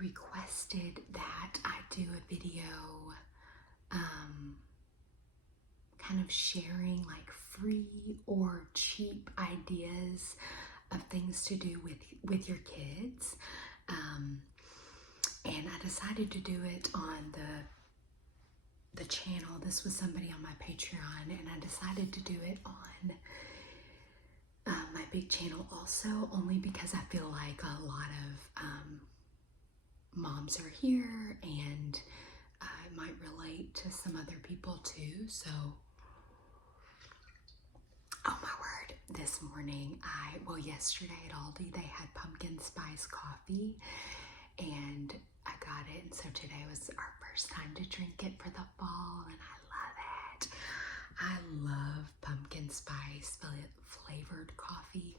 requested that I do a video kind of sharing like free or cheap ideas of things to do with your kids. And I decided to do it on the channel. This was somebody on my Patreon, and I decided to do it on my big channel also, only because I feel like a lot of moms are here, and I might relate to some other people too. So, oh my word, this morning, yesterday at Aldi, they had pumpkin spice coffee, and I got it, and so today was our first time to drink it for the fall, and I love it. I love pumpkin spice flavored coffee.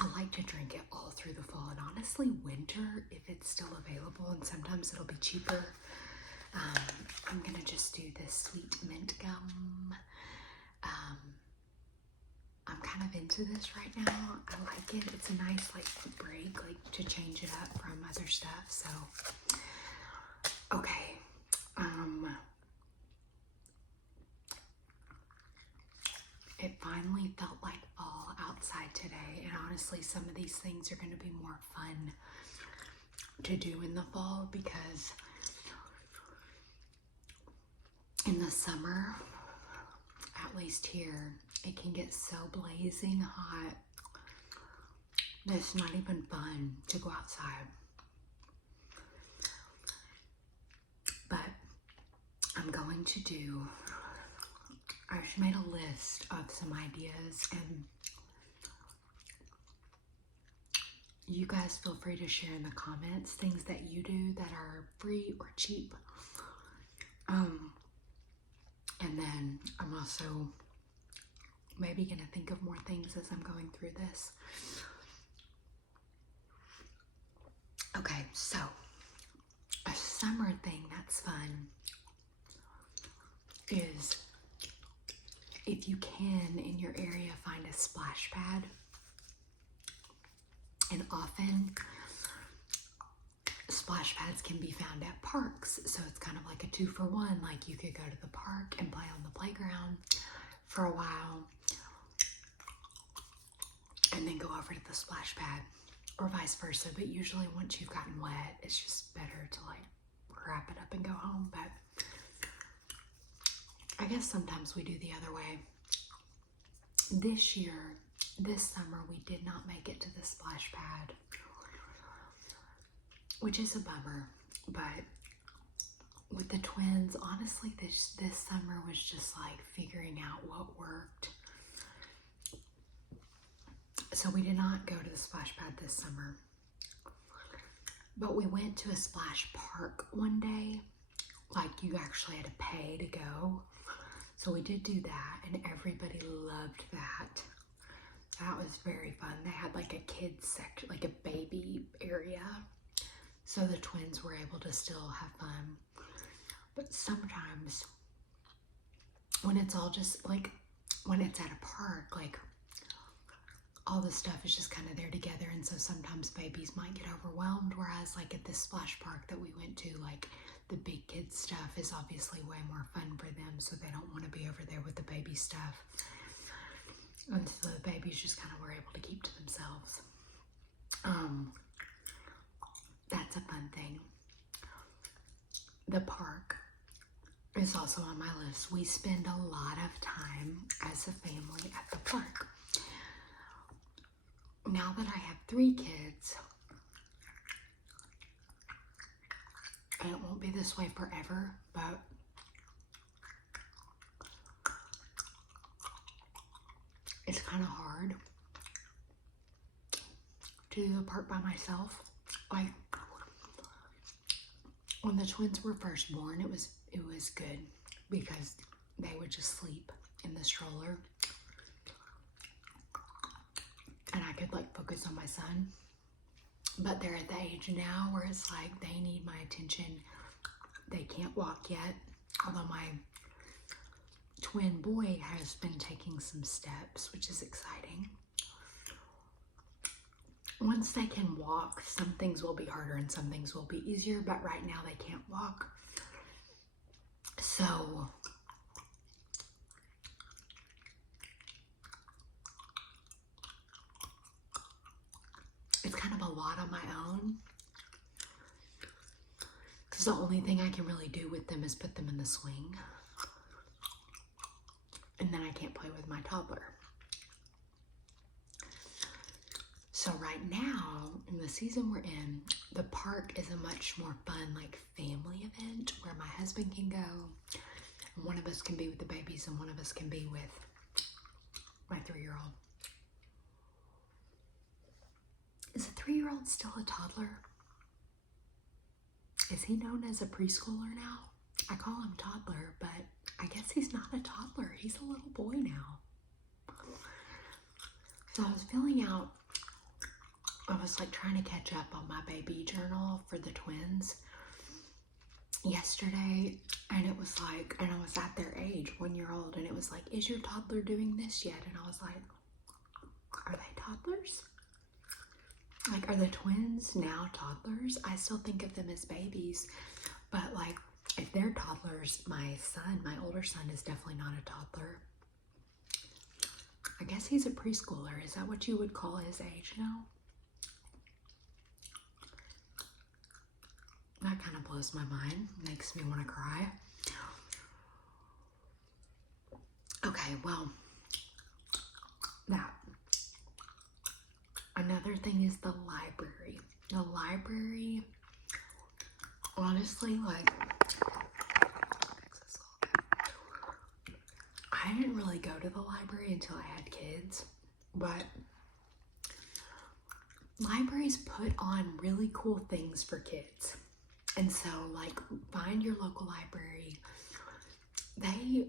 I like to drink it all through the fall, and honestly, winter, if it's still available, and sometimes it'll be cheaper. I'm gonna just do this sweet mint gum. I'm kind of into this right now. I like it. It's a nice like break, like to change it up from other stuff. So, okay. It finally felt like fall outside today, and honestly, some of these things are going to be more fun to do in the fall, because in the summer, at least here, it can get so blazing hot that it's not even fun to go outside. But I'm going to I just made a list of some ideas, and you guys feel free to share in the comments things that you do that are free or cheap. And then I'm also maybe gonna think of more things as I'm going through this. Okay, so a summer thing that's fun is, if you can in your area, find a splash pad. And often splash pads can be found at parks, so it's kind of like a 2-for-1. Like, you could go to the park and play on the playground for a while, and then go over to the splash pad, or vice versa. But usually once you've gotten wet, it's just better to like wrap it up and go home. But I guess sometimes we do the other way. This summer, we did not make it to the splash pad, which is a bummer. But with the twins, honestly, this summer was just like figuring out what worked. So we did not go to the splash pad this summer, but we went to a splash park one day. Like, you actually had to pay to go. So we did do that, and everybody loved that. That was very fun. They had like a kids section, like a baby area, so the twins were able to still have fun. But sometimes when it's all just like, when it's at a park, like all the stuff is just kind of there together, and so sometimes babies might get overwhelmed, whereas like at this splash park that we went to, like the big kids stuff is obviously way more fun for them, so they don't want to be over there with the baby stuff. And so the babies just kind of were able to keep to themselves. That's a fun thing. The park is also on my list. We spend a lot of time as a family at the park. Now that I have 3 kids, and it won't be this way forever, but it's kind of hard to do the park by myself. Like, when the twins were first born, it was good, because they would just sleep in the stroller, and I could like focus on my son. But they're at the age now where it's like they need my attention. They can't walk yet, although my twin boy has been taking some steps, which is exciting. once they can walk, some things will be harder and some things will be easier, but right now they can't walk. So it's kind of a lot on my own, because the only thing I can really do with them is put them in the swing, and then I can't play with my toddler. So right now, in the season we're in, the park is a much more fun, like, family event where my husband can go, and one of us can be with the babies and one of us can be with my 3-year-old. Is a 3-year-old still a toddler? Is he known as a preschooler now? I call him toddler, but I guess he's not a toddler. He's a little boy now. So I was filling out, I was like trying to catch up on my baby journal for the twins yesterday, and it was like, and I was at their age, 1-year-old, and it was like, is your toddler doing this yet? And I was like, are they toddlers? Like, are the twins now toddlers? I still think of them as babies, but like, if they're toddlers, my older son is definitely not a toddler. I guess he's a preschooler. Is that what you would call his age now? That kind of blows my mind. Makes me want to cry. Okay, well, that. Another thing is the library. The library, honestly, like, I didn't really go to the library until I had kids, but libraries put on really cool things for kids. And so, like, find your local library. They,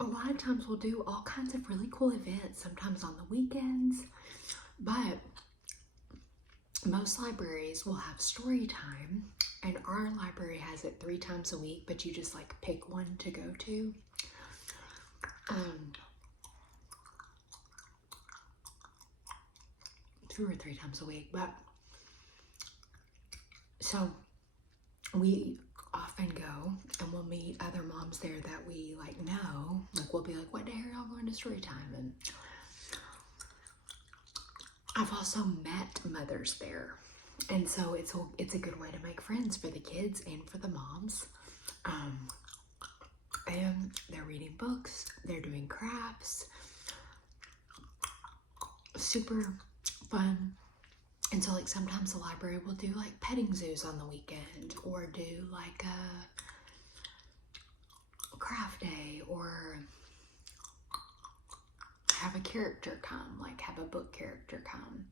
a lot of times, will do all kinds of really cool events, sometimes on the weekends, but most libraries will have story time, and our library has it 3 times a week, but you just like pick one to go to. 2 or 3 times a week, but so we often go and we'll meet other moms there that we like know. Like, we'll be like, what day are y'all going to story time? And I've also met mothers there, and so it's a good way to make friends for the kids and for the moms. And they're reading books, they're doing crafts, super fun. And so, like, sometimes the library will do like petting zoos on the weekend, or do like a craft day, or have a character come, like have a book character come.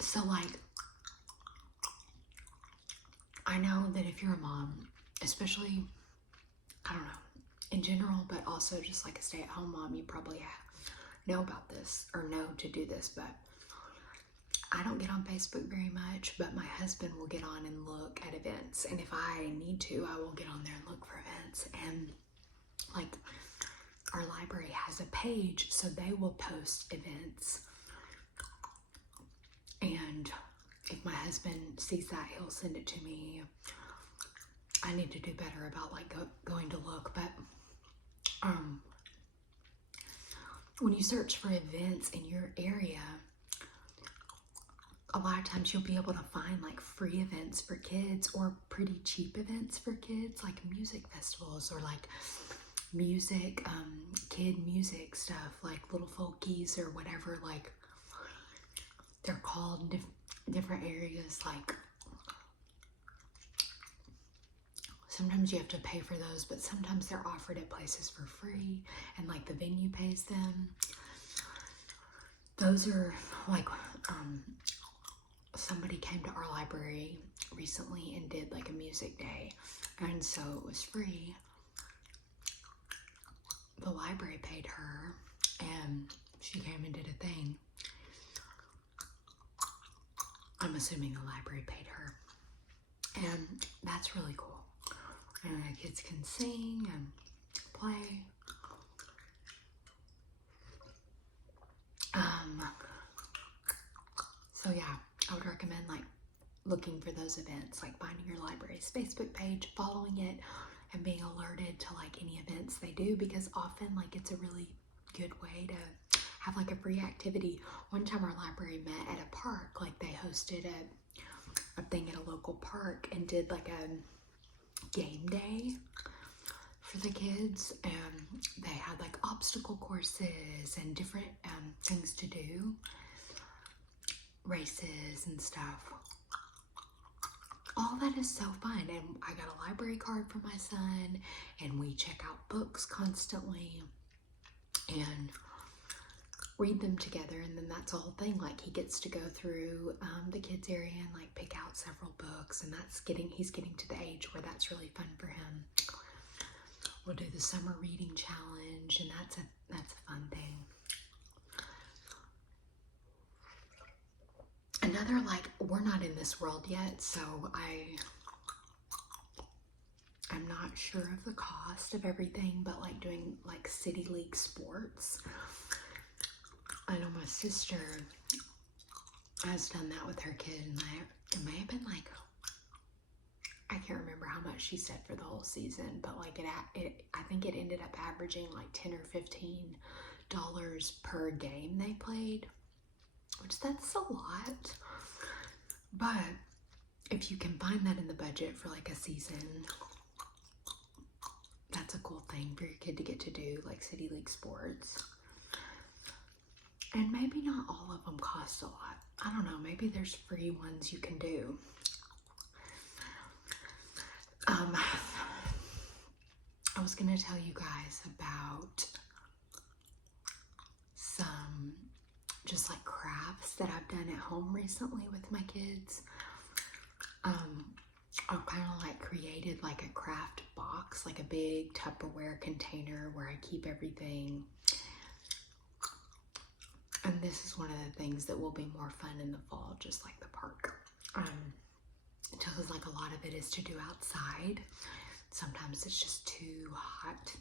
So like, I know that if you're a mom, especially, I don't know, in general, but also just like a stay-at-home mom, you probably know about this or know to do this, but I don't get on Facebook very much, but my husband will get on and look at events, and if I need to, I will get on there and look for events. And like, our library has a page, so they will post events, and if my husband sees that, he'll send it to me. I need to do better about like going to look, but when you search for events in your area, a lot of times you'll be able to find like free events for kids, or pretty cheap events for kids, like music festivals, or like music, kid music stuff, like little folkies or whatever, like they're called in different areas. Like, sometimes you have to pay for those, but sometimes they're offered at places for free, and like the venue pays them. Those are like, somebody came to our library recently and did like a music day, and so it was free. The library paid her, and she came and did a thing. I'm assuming the library paid her, and that's really cool. And the kids can sing and play. So yeah, I would recommend like looking for those events, like finding your library's Facebook page, following it, and being alerted to like any events they do, because often like it's a really good way to have like a free activity. One time our library met at a park, like they hosted a thing at a local park and did like a game day for the kids, and they had like obstacle courses and different things to do, races and stuff. All that is so fun, and I got a library card for my son, and we check out books constantly and read them together, and then that's the whole thing. Like he gets to go through the kids area and like pick out several books, and he's getting to the age where that's really fun for him. We'll do the summer reading challenge, and that's a fun thing. Another, like, we're not in this world yet, so I'm not sure of the cost of everything, but like doing like city league sports. I know my sister has done that with her kid, and it may have been like, I can't remember how much she said for the whole season, but like I think it ended up averaging like $10 or $15 per game they played, which that's a lot. But if you can find that in the budget for like a season, that's a cool thing for your kid to get to do, like city league sports. And maybe not all of them cost a lot. I don't know, maybe there's free ones you can do. I was gonna tell you guys about some just like crafts that I've done at home recently with my kids. I've kind of like created like a craft box, like a big Tupperware container where I keep everything. And this is one of the things that will be more fun in the fall, just like the park. Because like a lot of it is to do outside. Sometimes it's just too hot.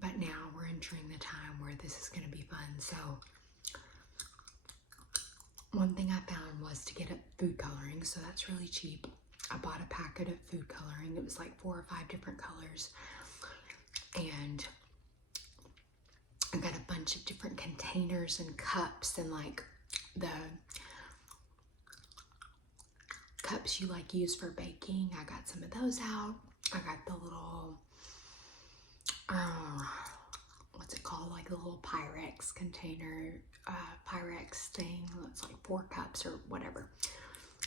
But now we're entering the time where this is going to be fun. So one thing I found was to get a food coloring. So that's really cheap. I bought a packet of food coloring. It was like 4 or 5 different colors. And I got a bunch of different containers and cups, and like the cups you like use for baking. I got some of those out. I got the little, what's it called? Like the little Pyrex container, Pyrex thing. It's like 4 cups or whatever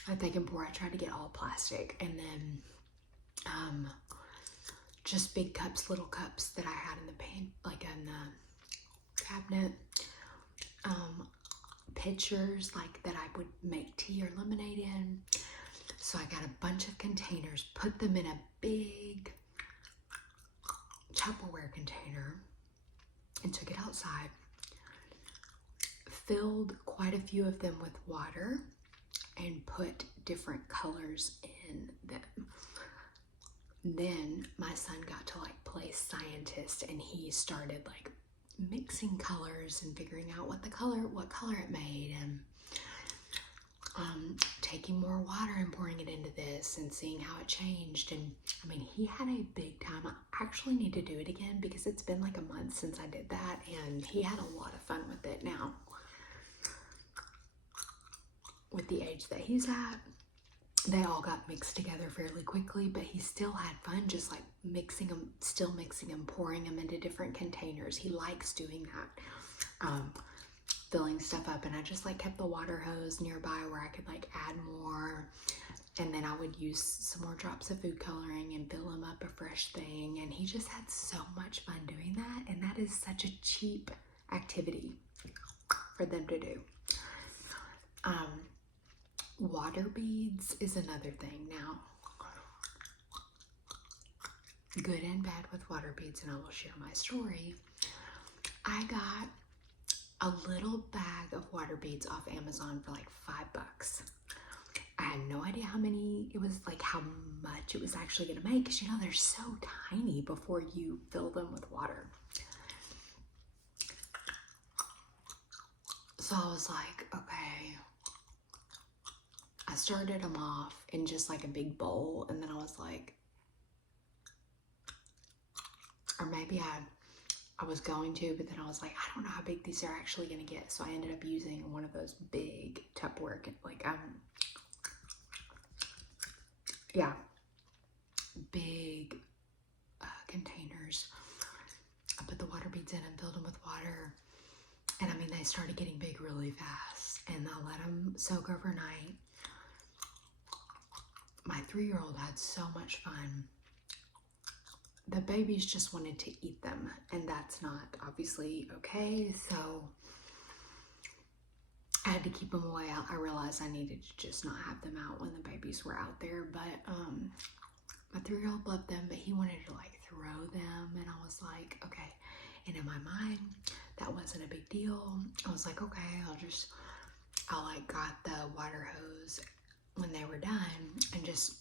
that they can pour. I tried to get all plastic, and then just big cups, little cups that I had in the like in the cabinet. Pitchers like that I would make tea or lemonade in. So I got a bunch of containers, put them in a big Tupperware container, and took it outside. Filled quite a few of them with water and put different colors in them. Then my son got to like play scientist, and he started like mixing colors and figuring out what color it made, and taking more water and pouring it into this and seeing how it changed. And I mean, he had a big time. I actually need to do it again because it's been like a month since I did that, and he had a lot of fun with it. Now, with the age that he's at, they all got mixed together fairly quickly, but he still had fun just like mixing them, pouring them into different containers. He likes doing that, filling stuff up. And I just like kept the water hose nearby where I could like add more, and then I would use some more drops of food coloring and fill him up a fresh thing. And he just had so much fun doing that, and that is such a cheap activity for them to do. Water beads is another thing now. Good and bad with water beads, and I will share my story. I got a little bag of water beads off Amazon for like $5. I had no idea how many it was, like how much it was actually going to make, because you know they're so tiny before you fill them with water. So I was like, okay, I started them off in just like a big bowl, and then I was like, or maybe I was going to, but then I was like, I don't know how big these are actually going to get. So I ended up using one of those big Tupperware, like, yeah, big containers. I put the water beads in and filled them with water. And I mean, they started getting big really fast, and I let them soak overnight. My 3-year-old had so much fun. The babies just wanted to eat them, and that's not obviously okay. So I had to keep them away. I realized I needed to just not have them out when the babies were out there. But my 3-year-old loved them, but he wanted to like throw them, and I was like, okay. And in my mind, that wasn't a big deal. I was like, okay, I like got the water hose when they were done and just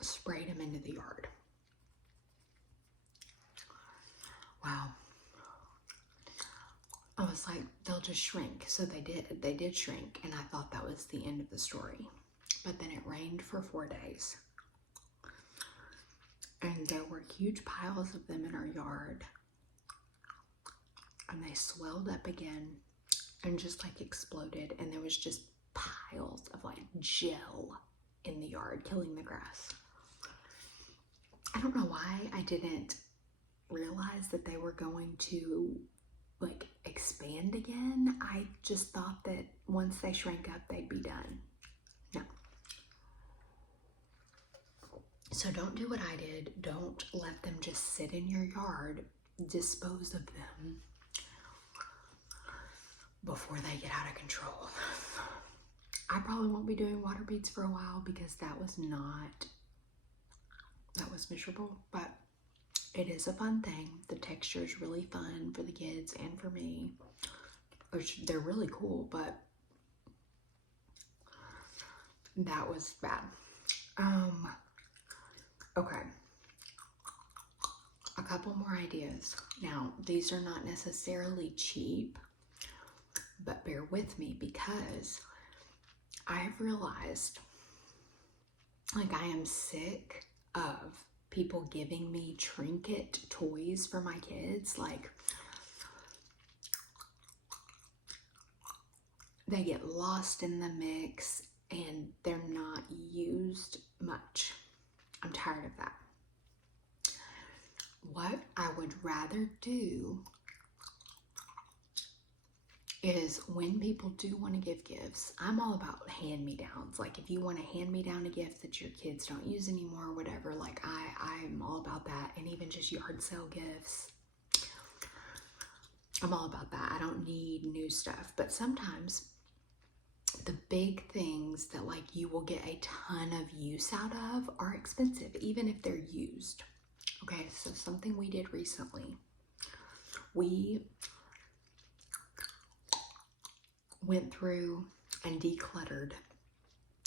sprayed them into the yard. Wow. I was like, they'll just shrink. So they did shrink, and I thought that was the end of the story. But then it rained for 4 days. And there were huge piles of them in our yard. And they swelled up again and just like exploded. And there was just piles of like gel in the yard, killing the grass. I don't know why I didn't realize that they were going to like expand again. I just thought that once they shrank up, they'd be done. No. So don't do what I did. Don't let them just sit in your yard. Dispose of them before they get out of control. I probably won't be doing water beads for a while because that was miserable, but it is a fun thing. The texture is really fun for the kids and for me, which they're really cool, but that was bad. Okay. A couple more ideas. Now, these are not necessarily cheap, but bear with me because I've realized, like, I am sick of people giving me trinket toys for my kids. Like, they get lost in the mix and they're not used much. I'm tired of that. What I would rather do is when people do want to give gifts, I'm all about hand-me-downs. Like, if you want to hand me down a gift that your kids don't use anymore or whatever, like I'm all about that. And even just yard sale gifts, I'm all about that. I don't need new stuff. But sometimes the big things that like you will get a ton of use out of are expensive, even if they're used. Okay, so something we did recently, we went through and decluttered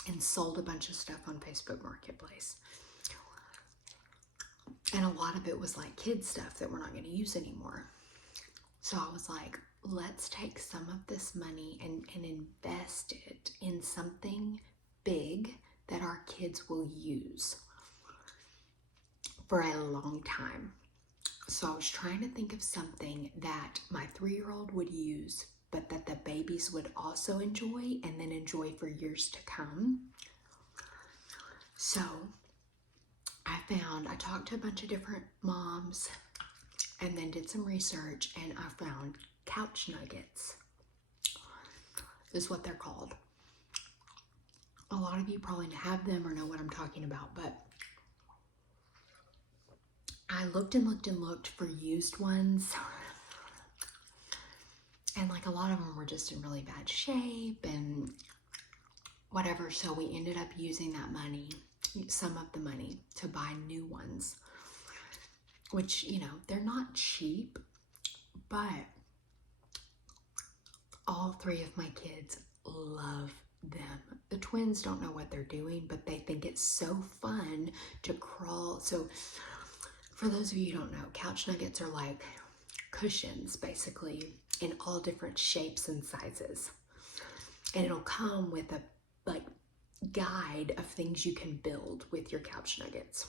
and sold a bunch of stuff on Facebook Marketplace. And a lot of it was like kids stuff that we're not going to use anymore. So I was like, let's take some of this money and invest it in something big that our kids will use for a long time. So I was trying to think of something that my 3-year-old would use, but that the babies would also enjoy and then enjoy for years to come. So I talked to a bunch of different moms and then did some research, and I found couch nuggets is what they're called. A lot of you probably have them or know what I'm talking about, but I looked and looked and looked for used ones, and like a lot of them were just in really bad shape and whatever. So we ended up using that money, some of the money, to buy new ones, which, you know, they're not cheap, but all 3 of my kids love them. The twins don't know what they're doing, but they think it's so fun to crawl. So for those of you who don't know, couch nuggets are like cushions, basically, in all different shapes and sizes. And it'll come with a like guide of things you can build with your couch nuggets.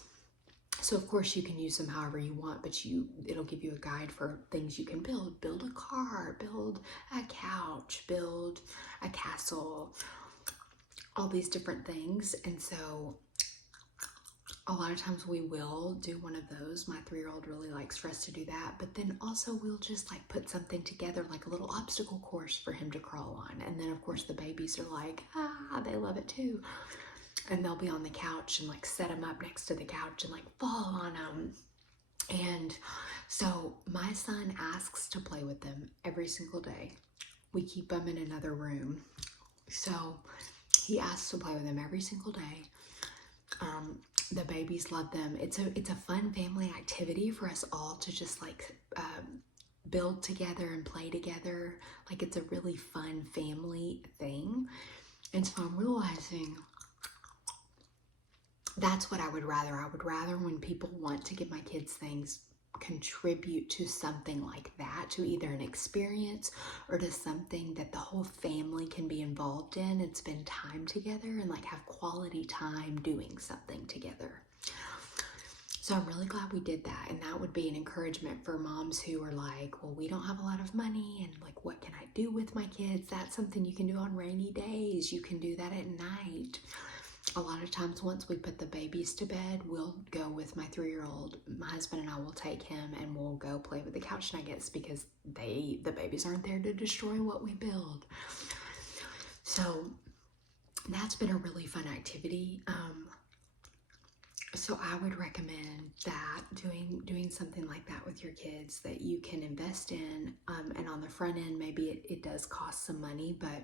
So of course you can use them however you want, but it'll give you a guide for things you can build. Build a car, build a couch, build a castle, all these different things. And so a lot of times we will do one of those. My 3-year-old really likes for us to do that, but then also we'll just like put something together, like a little obstacle course for him to crawl on. And then of course the babies are like, they love it too. And they'll be on the couch and like set them up next to the couch and like fall on them. And so my son asks to play with them every single day. We keep them in another room. So he asks to play with them every single day. The babies love them. It's a fun family activity for us all to just like build together and play together. Like it's a really fun family thing. And so I'm realizing that's what I would rather. I would rather when people want to give my kids things, contribute to something like that, to either an experience or to something that the whole family can be involved in and spend time together and like have quality time doing something together. So I'm really glad we did that. And that would be an encouragement for moms who are like, well, we don't have a lot of money and like, what can I do with my kids? That's something you can do on rainy days. You can do that at night. A lot of times once we put the babies to bed, we'll go with my 3-year-old. My husband and I will take him and we'll go play with the couch nuggets because the babies aren't there to destroy what we build. So that's been a really fun activity. So I would recommend that, doing something like that with your kids that you can invest in. And on the front end, maybe it does cost some money, but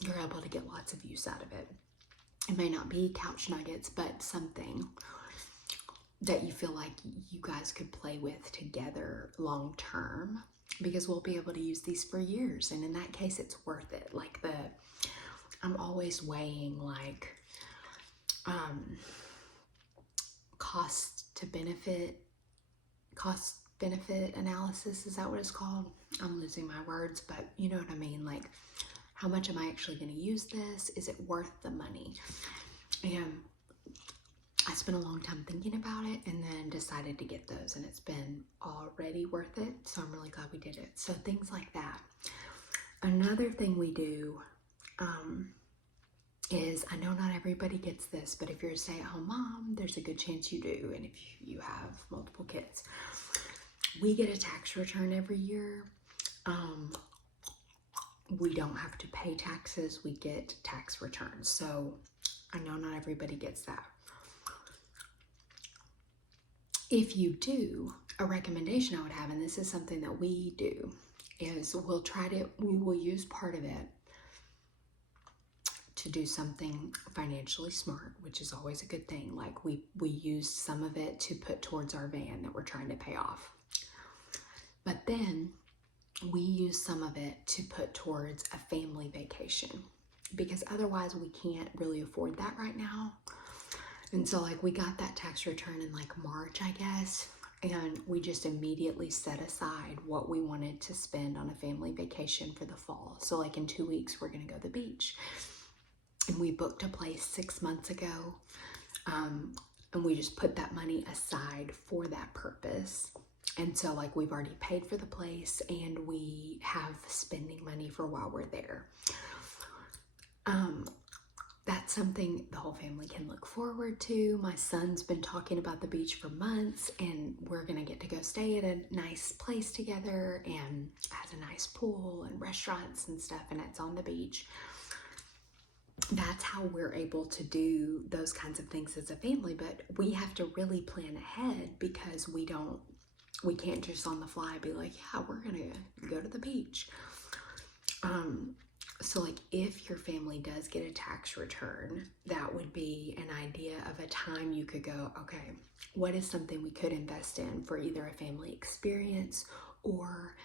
you're able to get lots of use out of it. It may not be couch nuggets, but something that you feel like you guys could play with together long term, because we'll be able to use these for years. And in that case, it's worth it. Like I'm always weighing like cost benefit analysis. Is that what it's called? I'm losing my words, but you know what I mean? Like, how much am I actually going to use this? Is it worth the money? And I spent a long time thinking about it and then decided to get those, and it's been already worth it. So I'm really glad we did it. So things like that. Another thing we do is, I know not everybody gets this, but if you're a stay-at-home mom, there's a good chance you do. And if you have multiple kids, we get a tax return every year. We don't have to pay taxes, we get tax returns. So I know not everybody gets that. If you do, a recommendation I would have, and this is something that we do, is we will use part of it to do something financially smart, which is always a good thing. Like we used some of it to put towards our van that we're trying to pay off. But then we use some of it to put towards a family vacation, because otherwise we can't really afford that right now. And so like we got that tax return in like March, I guess, and we just immediately set aside what we wanted to spend on a family vacation for the fall. So like in 2 weeks, we're gonna go to the beach. And we booked a place 6 months ago. And we just put that money aside for that purpose. And so like we've already paid for the place and we have spending money for while we're there. That's something the whole family can look forward to. My son's been talking about the beach for months, and we're gonna get to go stay at a nice place together, and has a nice pool and restaurants and stuff, and it's on the beach. That's how we're able to do those kinds of things as a family, but we have to really plan ahead, because we can't just on the fly be like, yeah, we're gonna go to the beach. So like if your family does get a tax return, that would be an idea of a time you could go, okay, what is something we could invest in for either a family experience or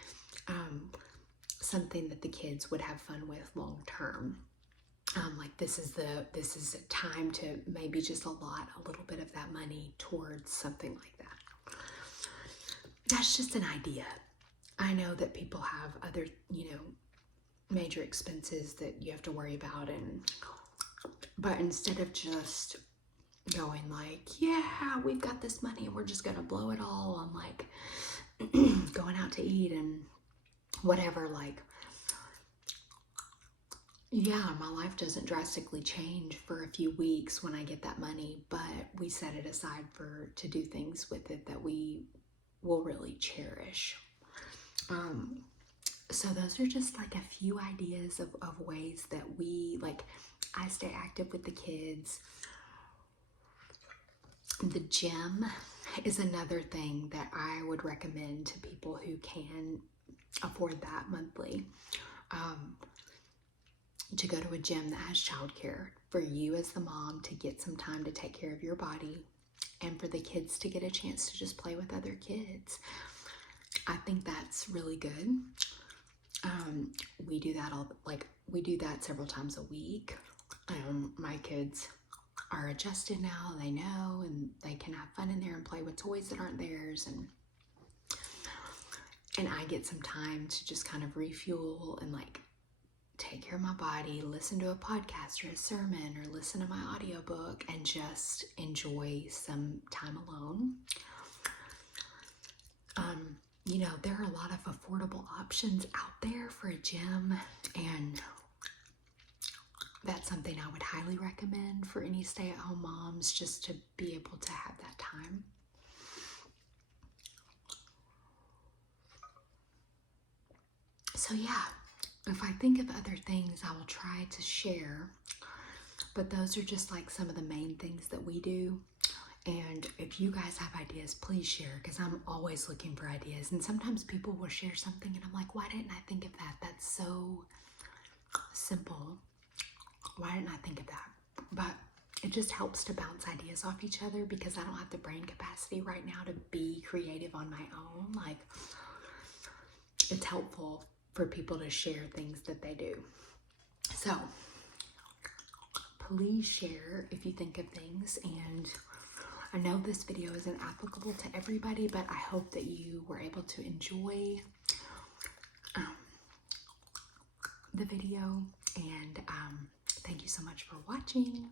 something that the kids would have fun with long term. Like this is a time to maybe just allot a little bit of that money towards something like that. That's just an idea. I know that people have other, major expenses that you have to worry about, and But instead of just going like, yeah, we've got this money and we're just gonna blow it all on like going out to eat and whatever, like, yeah, my life doesn't drastically change for a few weeks when I get that money, but we set it aside to do things with it that we will really cherish. So those are just like a few ideas of ways that we, like, I stay active with the kids. The gym is another thing that I would recommend to people who can afford that monthly. To go to a gym that has childcare for you as the mom to get some time to take care of your body, and for the kids to get a chance to just play with other kids. I think that's really good. We do that we do that several times a week. My kids are adjusted now, they know, and they can have fun in there and play with toys that aren't theirs, and I get some time to just kind of refuel and like take care of my body, listen to a podcast or a sermon, or listen to my audiobook and just enjoy some time alone. You know, there are a lot of affordable options out there for a gym, and that's something I would highly recommend for any stay-at-home moms, just to be able to have that time. So yeah, if I think of other things, I will try to share, but those are just like some of the main things that we do. And if you guys have ideas, please share, because I'm always looking for ideas. And sometimes people will share something and I'm like, why didn't I think of that? That's so simple. Why didn't I think of that? But it just helps to bounce ideas off each other, because I don't have the brain capacity right now to be creative on my own. Like, it's helpful for people to share things that they do. So please share if you think of things. And I know this video isn't applicable to everybody, but I hope that you were able to enjoy the video. And thank you so much for watching.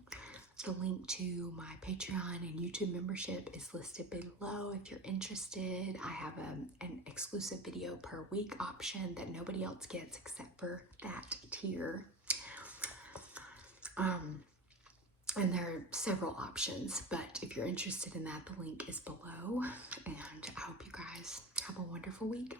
The link to my Patreon and YouTube membership is listed below if you're interested. I have an exclusive video per week option that nobody else gets except for that tier. And there are several options, but if you're interested in that, the link is below. And I hope you guys have a wonderful week.